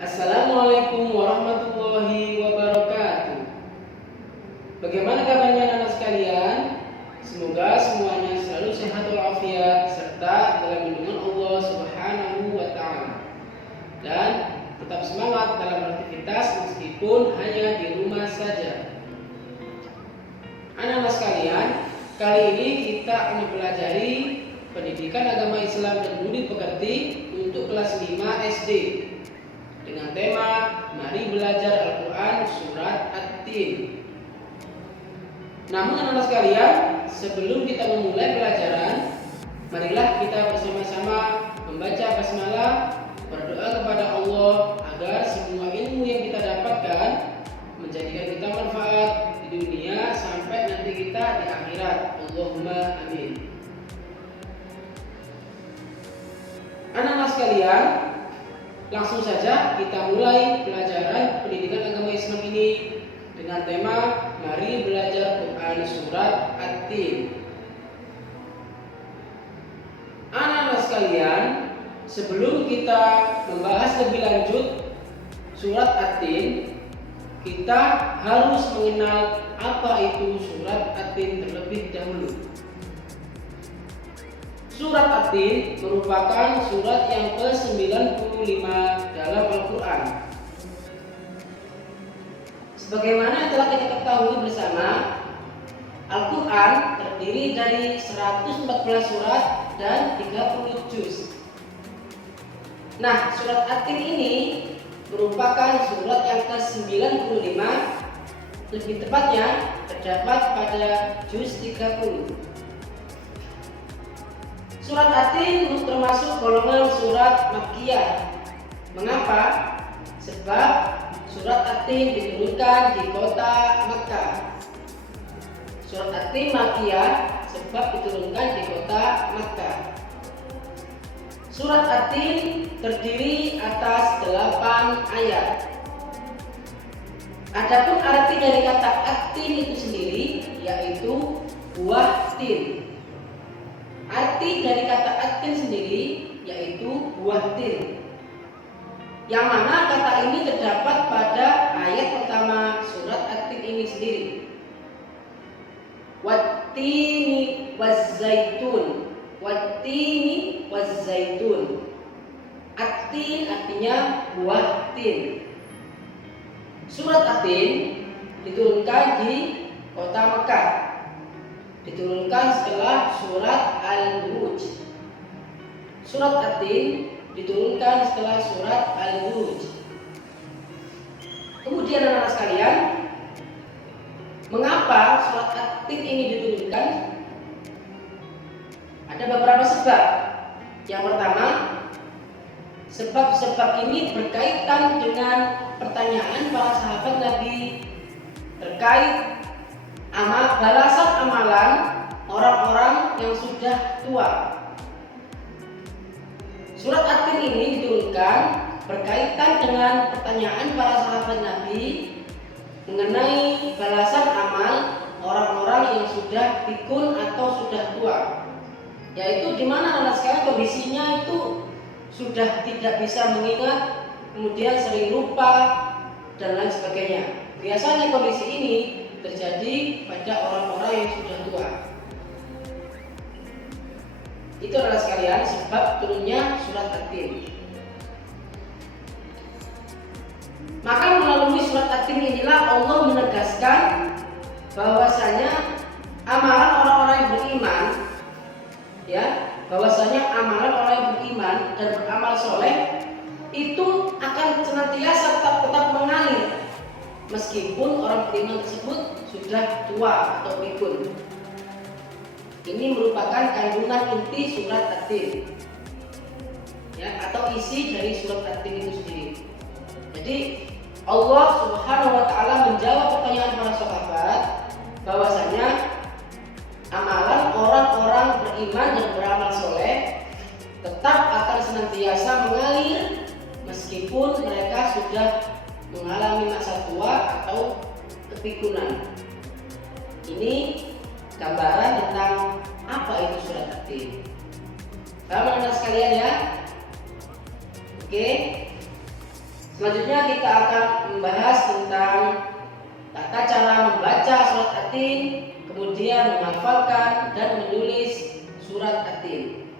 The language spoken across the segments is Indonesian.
Assalamualaikum warahmatullahi wabarakatuh. Bagaimana kabarnya anak sekalian? Semoga semuanya selalu sehat walafiat serta dalam lindungan Allah Subhanahu wa taala. Dan tetap semangat dalam beraktivitas meskipun hanya di rumah saja. Anak-anak sekalian, kali ini kita akan mempelajari pendidikan agama Islam dan budi pekerti untuk kelas 5 SD dengan tema Mari Belajar Al-Quran Surat At-Tin. Namun anak-anak sekalian, sebelum kita memulai pelajaran, marilah kita bersama-sama membaca basmalah, berdoa kepada Allah agar semua ilmu yang kita dapatkan menjadikan kita manfaat di dunia sampai nanti kita di akhirat. Allahumma amin. Anak-anak sekalian, langsung saja kita mulai pelajaran pendidikan agama Islam ini dengan tema Mari Belajar Quran Surat At-Tin. Anak-anak sekalian, sebelum kita membahas lebih lanjut Surat At-Tin, kita harus mengenal apa itu Surat At-Tin terlebih dahulu. Surat At-Tin merupakan surat yang ke-95 dalam Al-Quran. Sebagaimana telah kita ketahui bersama, Al-Quran terdiri dari 114 surat dan 30 juz. Nah, surat At-Tin ini merupakan surat yang ke-95, lebih tepatnya terdapat pada juz 30. Surat At-Tin termasuk golongan surat Makkiyah. Mengapa? Sebab surat At-Tin diturunkan di kota Makkah. Surat At-Tin Makkiyah sebab diturunkan di kota Makkah. Surat At-Tin terdiri atas 8 ayat. Adapun arti dari kata At-Tin itu sendiri yaitu buah tin. Arti dari kata At-Tin sendiri yaitu buah tin, yang mana kata ini terdapat pada ayat pertama surat At-Tin ini sendiri. Wat-tini waz-zaitun. Wat-tini waz-zaitun. At-Tin artinya buah tin. Surat At-Tin diturunkan di kota Mekah. Diturunkan setelah surat Al-Buruj. Surat At-Tin diturunkan setelah surat Al-Buruj. Kemudian anak-anak sekalian, mengapa surat At-Tin ini diturunkan? Ada beberapa sebab. Yang pertama, sebab-sebab ini berkaitan dengan pertanyaan para sahabat Nabi terkait balasan amalan orang-orang yang sudah tua. Surat At-Tin ini diturunkan berkaitan dengan pertanyaan para sahabat Nabi mengenai balasan amal orang-orang yang sudah pikun atau sudah tua, yaitu di mana anak sekalian kondisinya itu sudah tidak bisa mengingat, kemudian sering lupa dan lain sebagainya. Biasanya kondisi ini terjadi pada orang-orang yang sudah tua. Itu adalah sekalian sebab turunnya surat At-Tin. Maka melalui surat At-Tin inilah Allah menegaskan bahwasanya amalan orang-orang yang beriman, bahwasanya amalan orang yang beriman dan beramal soleh itu akan senantiasa tetap mengalir meskipun orang beriman tersebut sudah tua atau pikun. Ini merupakan kandungan inti surat At-Tin, atau isi dari surat At-Tin itu sendiri. Jadi Allah Subhanahu wa taala menjawab pertanyaan para sahabat bahwasanya amalan orang-orang beriman dan beramal soleh tetap akan senantiasa mengalir meskipun mereka sudah mengalami masa tua atau kepikunan. Ini gambaran tentang apa itu surat At-Tin. Paham anak sekalian ya? Oke. Selanjutnya kita akan membahas tentang tata cara membaca surat At-Tin, kemudian menghafalkan dan menulis surat At-Tin.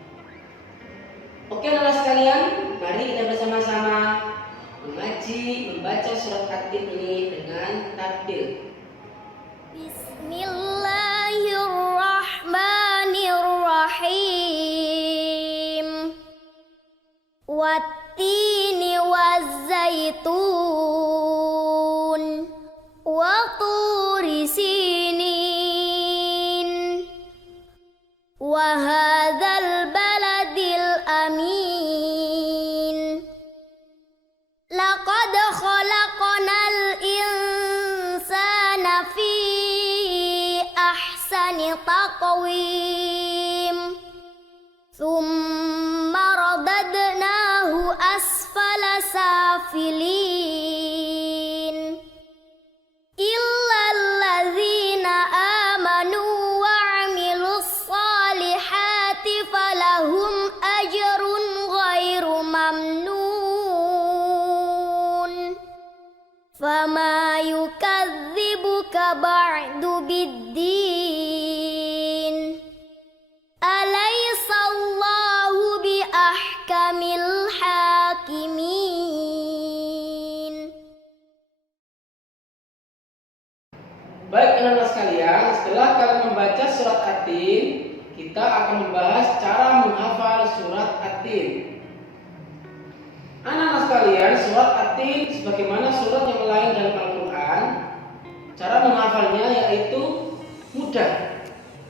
Oke anak sekalian, mari kita bersama-sama mengaji membaca surat At-Tin ini dengan tartil. Bismillahirrahmanirrahim. Wattini wazzaitun wa turi sinin wa hadzal baladil amin. Laqad khalaqnal insana fi ahsani taqwim. Tsumma radadnahu asfala safilin. Illal ladzina amanu wa 'amilus solihati falahum ajrun ghairu mamnun. Fama yukadzibuka ba'du biddin. Alaisallahu bi ahkamil hakimin. Baik anak-anak sekalian, setelah kalian membaca surat At-Tin, kita akan membahas cara menghafal surat At-Tin. Anak-anak sekalian, surat At-Tin sebagaimana surat yang lain dalam Al-Quran, cara menghafalnya yaitu mudah.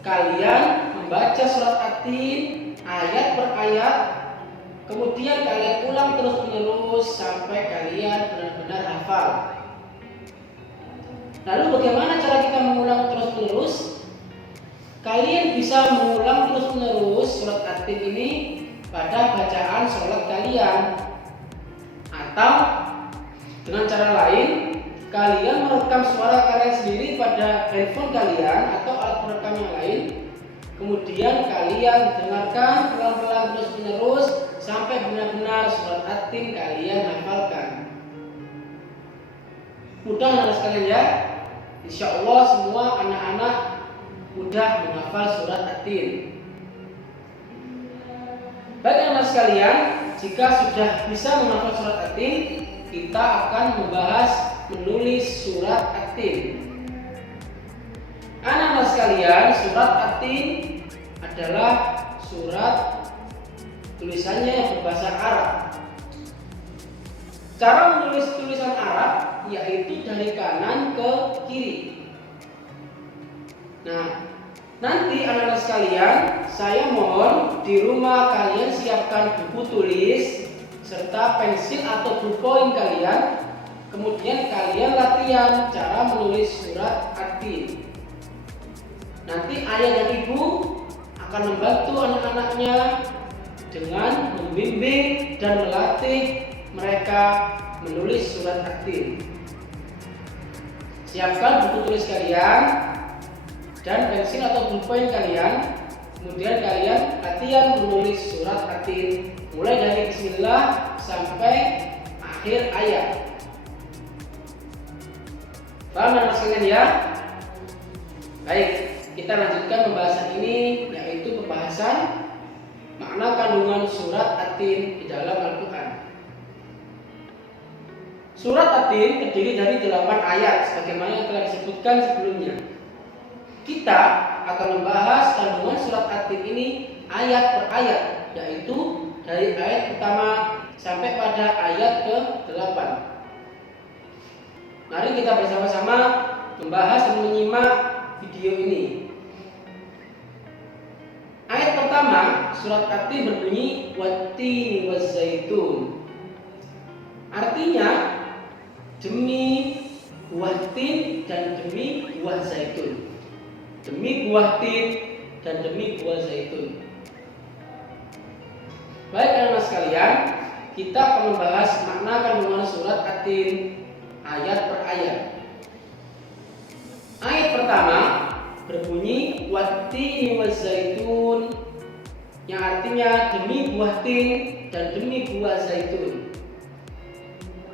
Kalian membaca surat At-Tin ayat per ayat, kemudian kalian ulang terus-menerus sampai kalian benar-benar hafal. Lalu bagaimana cara kita mengulang terus-menerus? Kalian bisa mengulang terus-menerus surat At-Tin ini pada bacaan sholat kalian, atau dengan cara lain, kalian merekam suara kalian sendiri pada handphone kalian atau alat perekam yang lain. Kemudian kalian dengarkan pelan-pelan terus-menerus sampai benar-benar surat At-Tin kalian hafalkan. Mudah anak sekalian ya. Insya Allah semua anak-anak mudah menghafal surat At-Tin. Baik anak sekalian, jika sudah bisa menghafal surat At-Tin, kita akan membahas menulis surat At-Tin. Anak-anak sekalian, surat At-Tin adalah surat tulisannya yang berbahasa Arab. Cara menulis tulisan Arab yaitu dari kanan ke kiri. Nah, nanti anak-anak sekalian, saya mohon di rumah kalian siapkan buku tulis serta pensil atau ballpoint kalian. Kemudian kalian latihan cara menulis surat At-Tin. Nanti ayah dan ibu akan membantu anak-anaknya dengan membimbing dan melatih mereka menulis surat At-Tin. Siapkan buku tulis kalian dan pensil atau ballpoint kalian. Kemudian kalian latihan menulis surat At-Tin mulai dari Bismillah sampai akhir ayat. Paham anak sekalian ya? Baik, kita lanjutkan pembahasan ini, yaitu pembahasan makna kandungan surat At-Tin di dalam Al-Quran. Surat At-Tin terdiri dari 8 ayat sebagaimana yang telah disebutkan sebelumnya. Kita akan membahas kandungan surat At-Tin ini ayat per ayat, yaitu dari ayat pertama sampai pada ayat ke-8. Mari kita bersama-sama membahas dan menyimak video ini. Ayat pertama surat At-Tin berbunyi wattini wazzaitun. Artinya demi buah tin dan demi buah zaitun. Demi buah tin dan demi buah zaitun. Baik anak-anak sekalian, kita akan membahas makna kandungan surat At-Tin ayat per ayat. Ayat pertama berbunyi wattini wazzaitun, yang artinya demi buah tin dan demi buah zaitun.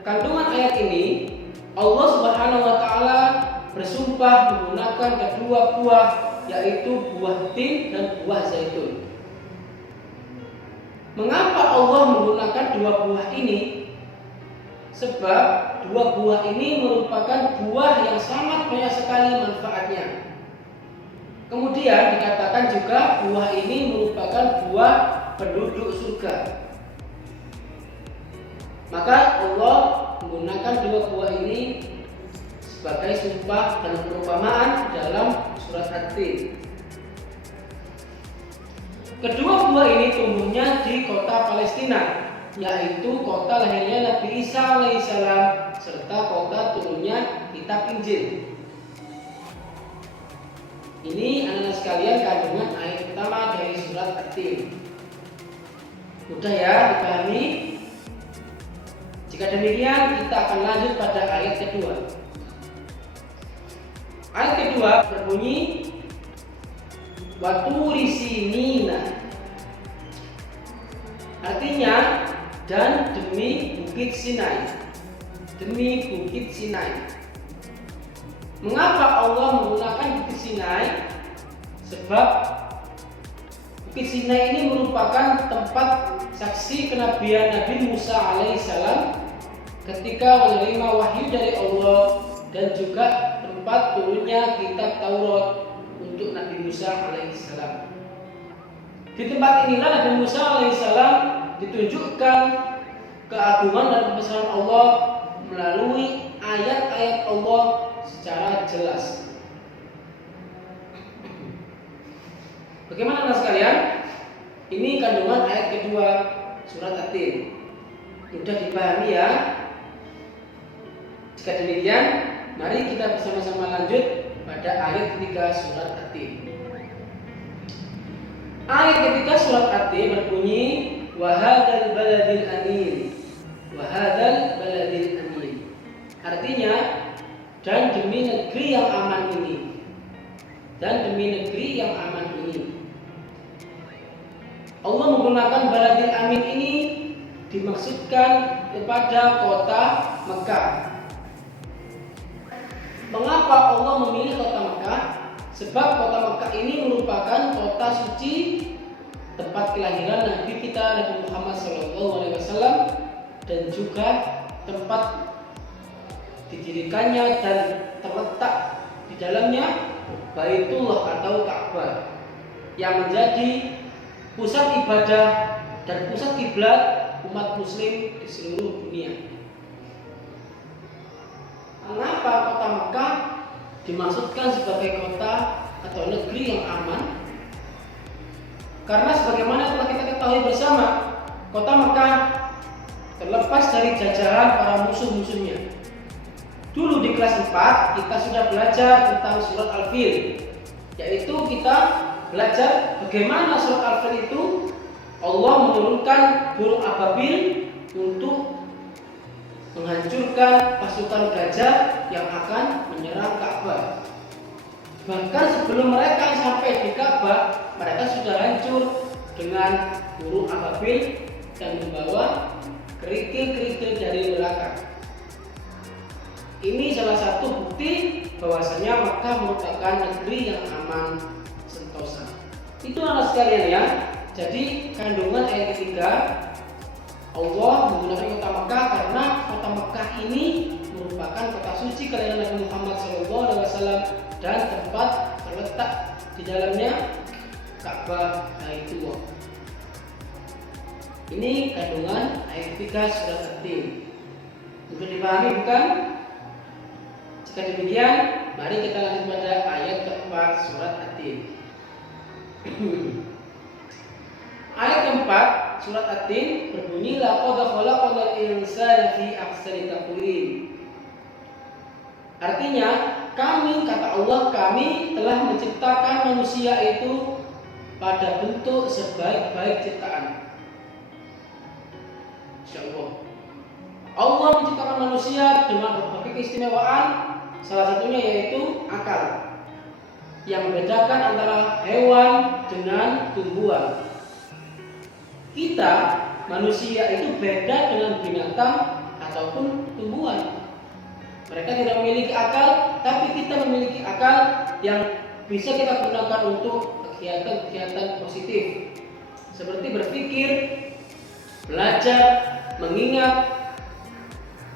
kandungan ayat ini Allah Subhanahu wa taala bersumpah menggunakan kedua buah, yaitu buah tin dan buah zaitun. Mengapa Allah menggunakan dua buah ini? Sebab dua buah ini merupakan buah yang sangat banyak sekali manfaatnya. Kemudian dikatakan juga buah ini merupakan buah penduduk surga. Maka Allah menggunakan dua buah ini sebagai sumpah dan perumpamaan dalam surat At-Tin. Kedua buah ini tumbuhnya di kota Palestina, yaitu kota lahirnya Nabi Isa alaihissalam serta kota turunnya kitab Injil. Ini anak-anak sekalian kandungan ayat pertama dari surat At-Tin. Mudah ya dipahami? Jika demikian, kita akan lanjut pada ayat kedua. Ayat kedua berbunyi Waturi sinina. Artinya, dan demi bukit Sinai. Demi bukit Sinai. Mengapa Allah menggunakan bukit Sinai? Sebab bukit Sinai ini merupakan tempat saksi kenabian Nabi Musa alaihissalam ketika menerima wahyu dari Allah, dan juga tempat turunnya kitab Taurat untuk Nabi Musa alaihissalam. Di tempat inilah Nabi Musa alaihissalam ditunjukkan keagungan dan kebesaran Allah melalui ayat-ayat Allah secara jelas. Bagaimana sekalian? Ini kandungan ayat kedua surat At-Tin. Mudah dipahami ya? Jika demikian, mari kita bersama-sama lanjut pada ayat ketiga surat At-Tin. Ayat ketiga surat At-Tin berbunyi Wahadal baladil amin. Wahadal baladil amin. Artinya, dan demi negeri yang aman ini. Dan demi negeri yang aman ini. Allah menggunakan baladil amin ini dimaksudkan kepada kota Mekah. Mengapa Allah memilih kota Mekah? Sebab kota Mekah ini merupakan kota suci, tempat kelahiran Nabi kita Nabi Muhammad SAW, dan juga tempat didirikannya dan terletak di dalamnya Baitullah atau Ka'bah yang menjadi pusat ibadah dan pusat kiblat umat muslim di seluruh dunia. Mengapa kota Mekah dimaksudkan sebagai kota atau negeri yang aman? Karena sebagaimana telah kita ketahui bersama, kota Mekah terlepas dari jajahan para musuh-musuhnya. Dulu di kelas 4 kita sudah belajar tentang surat Al-Fil, yaitu kita belajar bagaimana surat Al-Fil itu Allah menurunkan burung ababil untuk menghancurkan pasukan gajah yang akan menyerang Ka'bah. Bahkan sebelum mereka sampai di Ka'bah, mereka sudah hancur dengan burung ababil dan membawa kerikil-kerikil dari belakang. Ini salah satu bukti bahwasanya Mekah merupakan negeri yang aman sentosa. Itu anak sekalian ya. Jadi kandungan ayat ketiga, Allah menggunakan kota Mekah karena kota Mekah ini merupakan kota suci kelahiran Nabi Muhammad SAW dan tempat terletak di dalamnya Ka'bah Baitullah. Ini kandungan ayat ketiga surat At-Tin. Untuk dipahami bukan? Jika demikian, mari kita lanjut pada ayat keempat surat At-Tin. Ayat keempat surat At-Tin berbunyi laqad khalaqnal insana fi ahsani taqwim. Artinya, kami, kata Allah, kami telah menciptakan manusia itu pada bentuk sebaik-baik ciptaan. Insyaallah. Allah menciptakan manusia dengan berbagai keistimewaan, salah satunya yaitu akal yang membedakan antara hewan dengan tumbuhan. Kita manusia itu beda dengan binatang ataupun tumbuhan. Mereka tidak memiliki akal, tapi kita memiliki akal yang bisa kita gunakan untuk kegiatan-kegiatan positif, seperti berpikir, belajar, mengingat,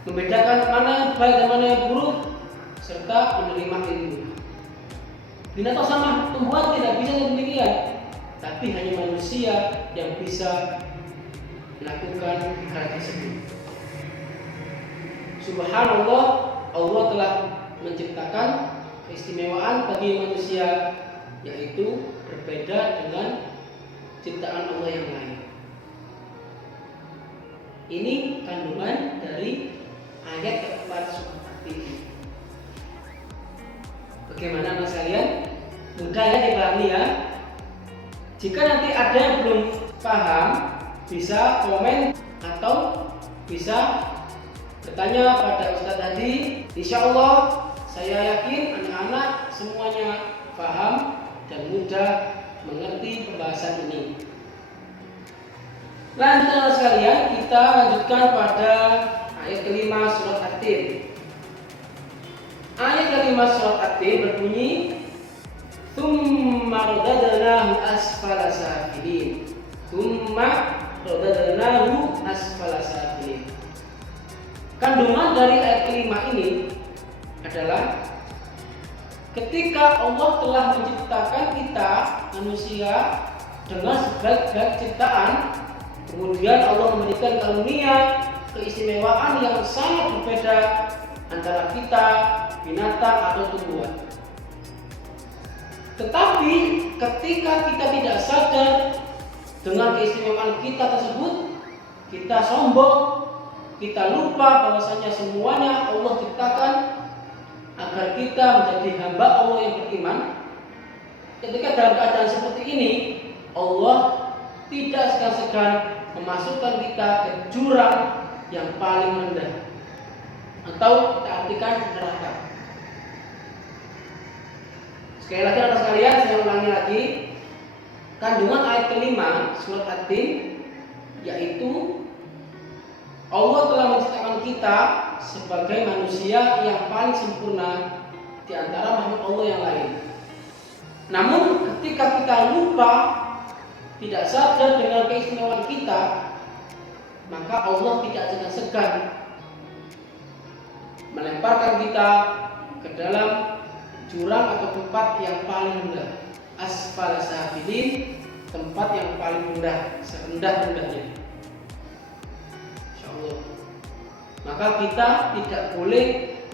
membedakan mana yang baik dan mana yang buruk, serta menerima ilmu. Binatang sama tumbuhan tidak bisa demikian, tapi hanya manusia yang bisa melakukan hal tersebut. Subhanallah, Allah telah menciptakan keistimewaan bagi manusia, yaitu berbeda dengan ciptaan Allah yang lain. Ini kandungan dari ayat keempat surat At-Tin. Bagaimana mas kalian? Mudah ya dipahami ya? Jika nanti ada yang belum paham, bisa komen atau bisa bertanya pada Ustadz tadi. Insya Allah saya yakin anak-anak semuanya paham dan mudah mengerti pembahasan ini. Lanjut sekalian, kita lanjutkan pada ayat kelima surat At-Tin. Ayat kelima surat At-Tin berbunyi, "Tsumma radadnahu asfala safilin." Tsumma radadnahu asfala safilin. Kandungan dari ayat kelima ini adalah ketika Allah telah menciptakan kita manusia dengan sebaik-baik ciptaan, kemudian Allah memberikan karunia keistimewaan yang sangat berbeda antara kita, binatang atau tumbuhan. Tetapi ketika kita tidak sadar dengan keistimewaan kita tersebut, kita sombong, kita lupa bahwasanya semuanya Allah ciptakan agar kita menjadi hamba Allah yang beriman. Ketika dalam keadaan seperti ini, Allah tidak segan-segan memasukkan kita ke jurang yang paling rendah, atau kita artikan neraka. Sekali lagi anak sekalian, saya ulangi lagi, kandungan ayat kelima surat At-Tin yaitu Allah telah menciptakan kita sebagai manusia yang paling sempurna di antara makhluk Allah yang lain. Namun ketika kita lupa, tidak sadar dengan keistimewaan kita, maka Allah tidak segan-segan melemparkan kita ke dalam jurang atau tempat yang paling rendah, asfala safilin, tempat yang paling rendah, serendah-rendahnya. Insyaallah. Maka kita tidak boleh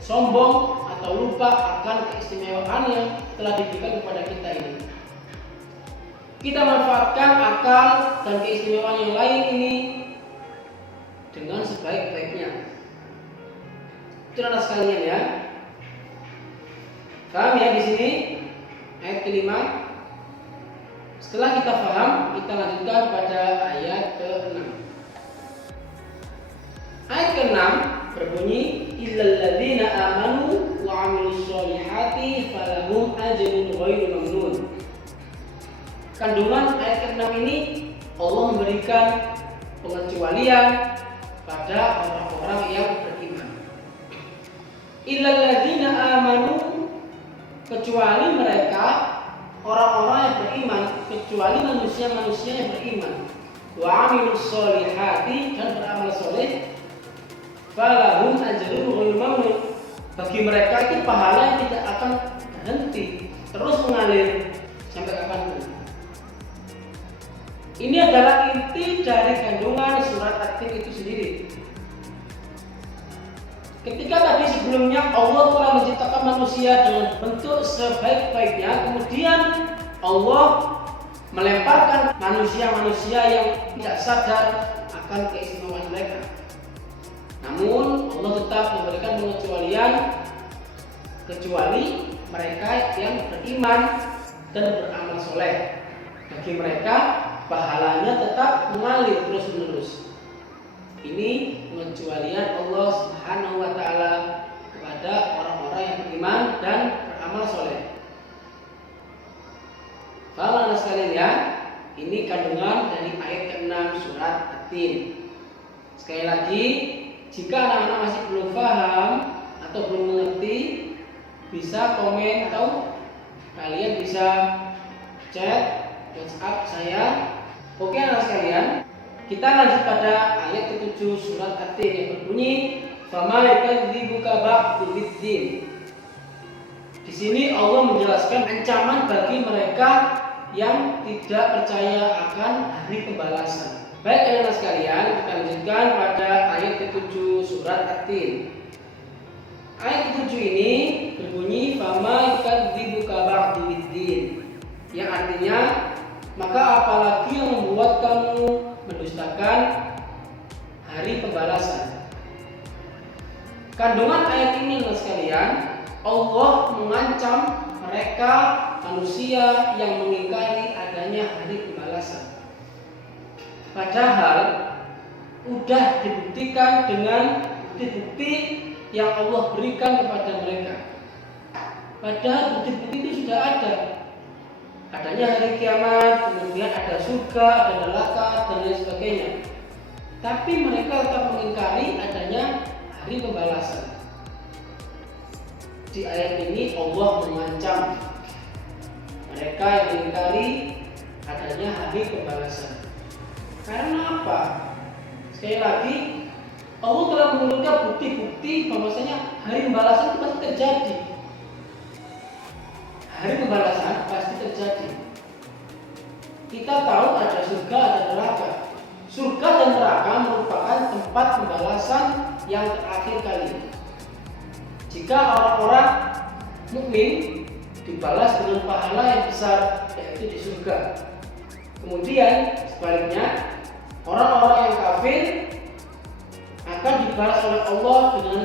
sombong atau lupa akan keistimewaan yang telah diberikan kepada kita ini. Kita manfaatkan akal dan keistimewaan yang lain ini dengan sebaik-baiknya. Itu anak sekalian ya. Paham ya di sini ayat kelima. Setelah kita paham, kita lanjutkan pada ayat ke-6. Ayat ke-6 berbunyi, illal ladzina amanu wa 'amilus sholihati falahum ajrun ghairu mamnun. Kandungan ayat ke-6 ini Allah memberikan pengecualian pada orang-orang yang beriman. Illal ladzina amanu, kecuali mereka orang-orang yang beriman, kecuali manusia-manusia yang beriman. Wa 'amilus sholihati, dan beramal soleh. Falahum ajrun ghairu mamnun, bagi mereka itu pahala yang tidak akan berhenti, terus mengalir sampai kapanpun. Ini adalah inti dari kandungan surat At-Tin itu sendiri. Ketika tadi sebelumnya Allah telah menciptakan manusia dengan bentuk sebaik-baiknya, kemudian Allah melemparkan manusia-manusia yang tidak sadar akan keistimewaan mereka. Namun Allah tetap memberikan pengecualian, kecuali mereka yang beriman dan beramal soleh. Bagi mereka pahalanya tetap mengalir terus-menerus. Ini pengecualian Allah Subhanahu wa taala kepada orang-orang yang beriman dan beramal soleh. Paham anak sekalian ya? Ini kandungan dari ayat ke-6 surat At-Tin. Sekali lagi, Jika anak-anak masih belum paham atau belum mengerti, bisa komen atau kalian bisa chat WhatsApp saya. Oke anak sekalian, kita lanjut pada ayat ke-7 surat At-Tin yang berbunyi fama yukadzibuka ba'du biddin. Di sini Allah menjelaskan ancaman bagi mereka yang tidak percaya akan hari pembalasan. Baik anak sekalian, kita lanjutkan pada ayat ke-7 surat At-Tin. Ayat ke-7 ini berbunyi fama yukadzibuka ba'du biddin, yang artinya maka apalagi yang membuat kamu mendustakan hari pembalasan. Kandungan ayat ini anak sekalian, Allah mengancam mereka manusia yang mengingkari adanya hari pembalasan. Padahal sudah dibuktikan dengan bukti-bukti yang Allah berikan kepada mereka. Padahal bukti-bukti itu sudah ada. Adanya hari kiamat, kemudian ada surga, ada neraka, dan lain sebagainya. Tapi mereka tetap mengingkari adanya hari pembalasan. Di ayat ini Allah mengancam mereka yang mengingkari adanya hari pembalasan. Karena apa? Sekali lagi, Allah telah menunjukkan bukti-bukti bahwasanya hari pembalasan itu pasti terjadi. Hari pembalasan pasti terjadi. Kita tahu ada surga, ada neraka. Surga dan neraka merupakan tempat pembalasan yang terakhir kali. Jika orang-orang mukmin dibalas dengan pahala yang besar, yaitu di surga. Kemudian sebaliknya, orang-orang yang kafir akan dibalas oleh Allah dengan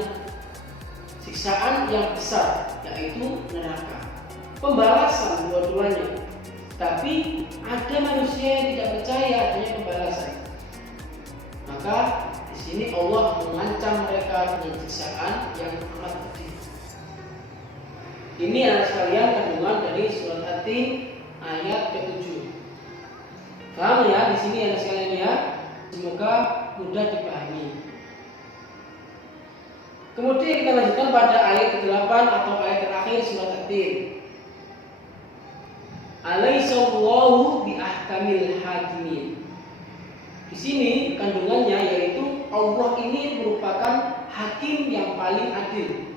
siksaan yang besar, yaitu neraka. Pembalasan dua-duanya. Tapi ada manusia yang tidak percaya adanya pembalasan. Maka di sini Allah mengancam mereka dengan siksaan yang amat pedih. Ini anak sekalian kandungan dari surat At-Tin ayat ke-7. Paham ya di sini anak sekalian ya? Semoga mudah dipahami. Kemudian kita lanjutkan pada ayat ke-8 atau ayat terakhir surat At-Tin. Alaihissallahu biahkamil hakimin. Di sini kandungannya yaitu Allah ini merupakan hakim yang paling adil.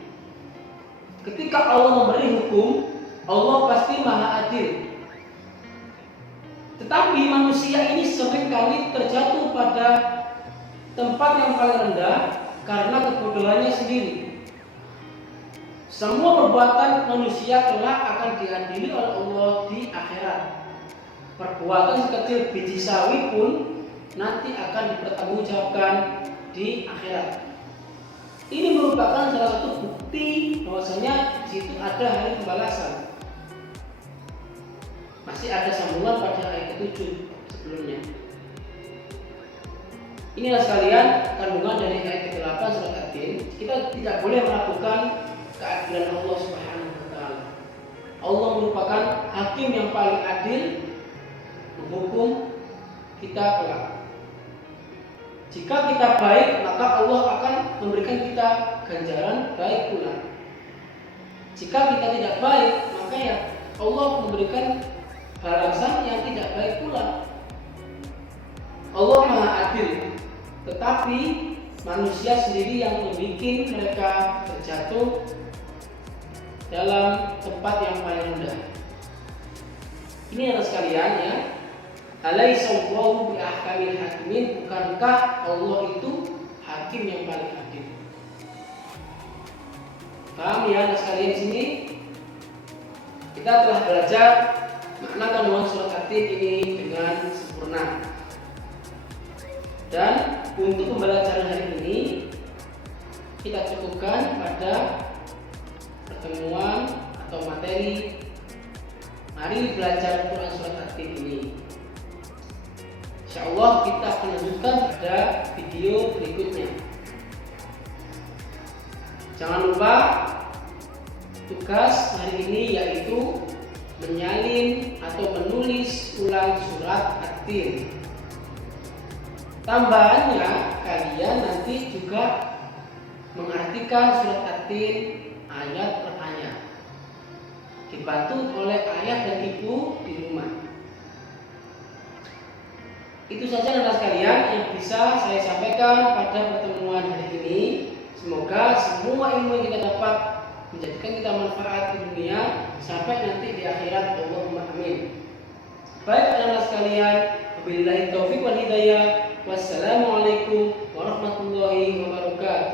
Ketika Allah memberi hukum, Allah pasti maha adil. Tetapi manusia ini seringkali terjatuh pada tempat yang paling rendah karena kebodohannya sendiri. Semua perbuatan manusia kelak akan diadili oleh Allah di akhirat. Perbuatan sekecil biji sawi pun nanti akan dipertanggungjawabkan di akhirat. Ini merupakan salah satu bukti bahwasanya di situ ada hari pembalasan. Masih ada sambungan pada ayat ke-7 sebelumnya. Inilah sekalian kandungan dari ayat ke-8 surat At-Tin. Kita tidak boleh melakukan keadilan Allah Subhanahu wa taala. Allah merupakan hakim yang paling adil menghukum kita kelak. Jika kita baik, maka Allah akan memberikan kita ganjaran baik pula. Jika kita tidak baik, maka ya Allah memberikan balasan yang tidak baik pula. Allah Maha Adil, tetapi manusia sendiri yang membuat mereka terjatuh dalam tempat yang paling rendah. Ini anak sekalian ya. Alaihissallahu biahkamil hakimin. Bukankah Allah itu hakim yang paling adil? Paham ya anak sekalian sini? Kita telah belajar makna kandungan surat At-Tin ini dengan sempurna. Dan untuk pembelajaran hari ini kita cukupkan pada pertemuan atau materi mari belajar Quran surat At-Tin ini. Insyaallah kita akan lanjutkan pada video berikutnya. Jangan lupa tugas hari ini yaitu menyalin atau menulis ulang surat At-Tin. Tambahannya kalian nanti juga mengartikan surat At-Tin ayat per ayat, dibantu oleh ayah dan ibu di rumah. Itu saja anak sekalian yang bisa saya sampaikan pada pertemuan hari ini. Semoga semua ilmu yang kita dapat menjadikan kita manfaat di dunia sampai nanti di akhirat. Allahumma amin. Baik anak sekalian, wabillahi taufiq wal hidayah. Wassalamualaikum warahmatullahi wabarakatuh.